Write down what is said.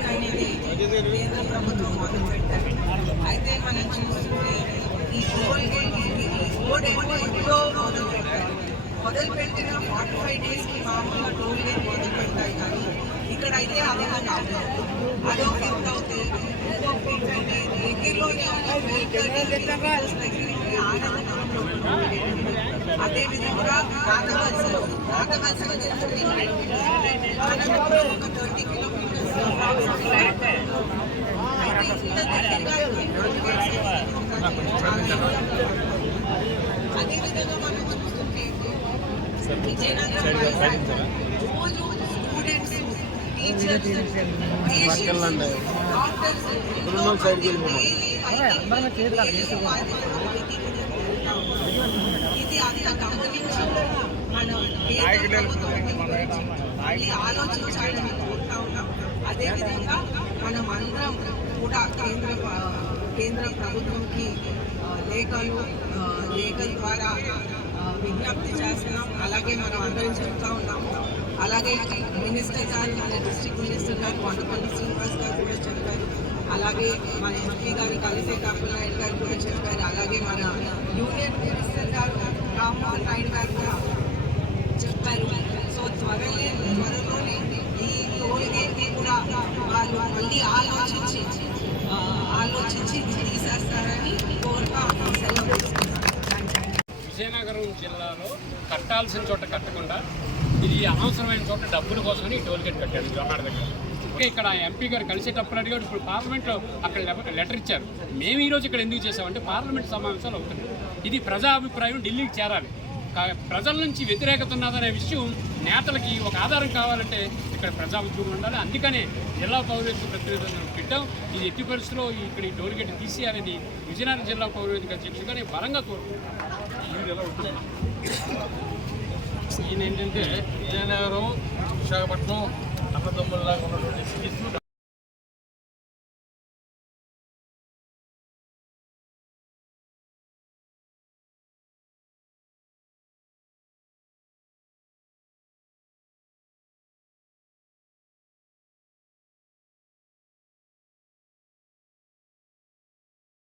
Work అనేది కేంద్ర ప్రభుత్వం మొదలుపెట్టారు అయితే మనం చూస్తుంటే ఈ రోడ్ ఏమో ఎప్పుడో మొదలుపెట్టారు మొదలుపెట్టిన ఫార్టీ ఫైవ్ డేస్కి మామూలుగా టోల్ గేట్ మొదలు పెడతాయి కానీ ఇక్కడైతే అవి కాదు అదో ఎంత అవుతాయి ఇంకో ఫీట్ అంటే దగ్గరలోనే ఉన్న దగ్గరికి ఆనందంలో అదేవిధంగా నాగవలస నాగవలస ఒక థర్టీ కిలో అయితే అదే విధంగా మనం విజయనగరం వైజాగ్ రోజు స్టూడెంట్స్ టీచర్స్ డాక్టర్స్ ఇది అంత మనం ఆలోచించాలని కోరుతా ఉన్నాం అదేవిధంగా మనం అందరం కూడా కేంద్ర కేంద్ర ప్రభుత్వంకి లేఖలు లేఖల ద్వారా విజ్ఞప్తి చేస్తున్నాం. అలాగే మనం అందరం చెప్తా ఉన్నాం. అలాగే మినిస్టర్ గారు మన డిస్ట్రిక్ట్ మినిస్టర్ గారు కొండపల్లి శ్రీనివాస్ గారు కూడా చెప్పారు. అలాగే మన ఎంపీ గారు కలిసే నాయుడు గారు కూడా చెప్పారు. అలాగే మన యూనియన్ మినిస్టర్ గారు రామ్మోహన్ నాయుడు గారు విజయనగరం జిల్లాలో కట్టాల్సిన చోట కట్టకుండా ఇది అనవసరమైన చోట డబ్బుల కోసమని టోల్గేట్ టోల్ గేట్ కట్టాడు జొన్నాడు దగ్గర. ఓకే ఇక్కడ ఎంపీ గారు కలిసేటప్పుడు అడిగాడు ఇప్పుడు పార్లమెంట్లో అక్కడ లెటర్ ఇచ్చారు. మేము ఈరోజు ఇక్కడ ఎందుకు చేసామంటే పార్లమెంట్ సమావేశాలు అవుతున్నాయి. ఇది ప్రజా అభిప్రాయం ఢిల్లీకి చేరాలి. ప్రజల నుంచి వ్యతిరేకత ఉన్నదనే విషయం నేతలకి ఒక ఆధారం కావాలంటే ఇక్కడ ప్రజా ఉద్యోగం ఉండాలి. అందుకనే జిల్లా పౌరత్వ ప్రతినిధులను పెట్టాం ఇది ఎట్టి పరిస్థితిలో ఇక్కడ ఈ టోల్ గేట్ తీసేయాలని విజయనగరం జిల్లా పౌరత్వ అధ్యక్షుడిగా బలంగా కోరుకుంటున్నాను ఈయన ఏంటంటే విజయనగరం విశాఖపట్నం అన్నదమ్ముల్లాగా ఉన్నటువంటి సిటీస్